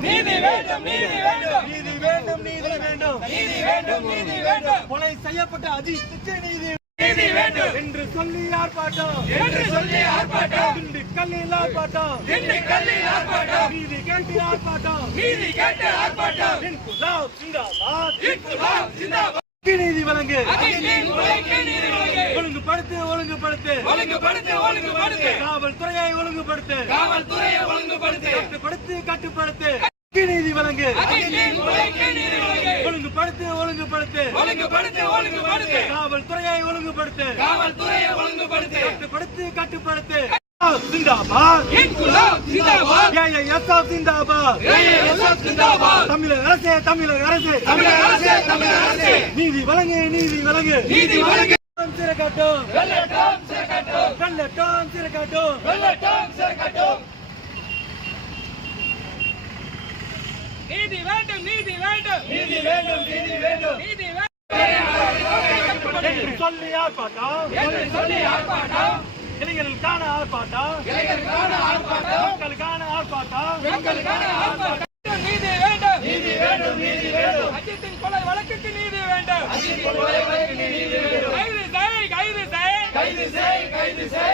வேண்டும். நீதி வேண்டும் நீதி வேண்டும். நீதி வேண்டும் நீதி வேண்டும். நீதி வேண்டும் கொலை செய்யப்பட்ட அஜித்துக்கு நீதி நீதி வேண்டும். என்று சொல்லி ஆர்ப்பாட்டம். என்று சொல்லி ஆர்ப்பாட்டம். திண்டுக்கல்லில் ஆர்ப்பாட்டம். திண்டுக்கல்லில் ஆர்ப்பாட்டம். நீதி கேட்டு ஆர்ப்பாட்டம். நீதி கேட்டு ஆர்ப்பாட்டம். இன்குலாப் ஜிந்தாபாத் இன்குலாப் ஜிந்தாபாத் நீதி நீதி வழங்கு. ஒழுங்குபடுத்து ஒழுங்குபடுத்து. ஒழுங்குபடுத்து ஒழுங்குபடுத்து. காவல்துறையை ஒழுங்குபடுத்து. காவல்துறையை ஒழுங்குபடுத்து. கட்டுப்படுத்து கட்டுப்படுத்து. வழங்கு ஒழுங்குபடுத்து ஒழுங்குபடுத்து ஒழுங்குபடுத்து ஒழுங்குபடுத்து காவல்துறையை ஒழுங்குபடுத்து காவல்துறையை ஒழுங்குபடுத்து கட்டுப்படுத்து கட்டுப்படுத்து. ஜிந்தாபாத் இன்குலாப் ஜிந்தாபாத் ஏஐஎஸ்எஃப் ஜிந்தாபாத் ஏஎஸ்எஃப் ஜிந்தாபாத் தமிழக அரசே தமிழக அரசே. தமிழக அரசே தமிழக அரசே. நீதி வழங்கு நீதி வழங்கு நீதி வழங்கு. சிறக்காட்டும். வெள்ளட்டும் சிறக்கட்டும். வெள்ளட்டம் சிறக்காட்டும். வெள்ளட்டும் சிறக்கட்டும். நீதி வேண்டும் நீதி வேண்டும். நீதி வேண்டும் நீதி வேண்டும். நீதி வேண்டும். சொல்லி ஆர்ப்பாட்டம். சொல்லி ஆர்ப்பாட்டம். இளைஞர்களுக்கான ஆர்ப்பாட்டம். இளைஞர்களுக்கான ஆர்ப்பாட்டம். மக்களுக்கான ஆர்ப்பாட்டம். மக்களுக்கான ஆர்ப்பாட்டம். நீதி வேண்டும். நீதி வேண்டும் நீதி வேண்டும். அஜித்தின் கொலை வழக்குக்கு நீதி வேண்டும். அஜித்தின் கொலை வழக்குக்கு நீதி வேண்டும். கைது செய் கைது செய். கைது செய் கைது செய்.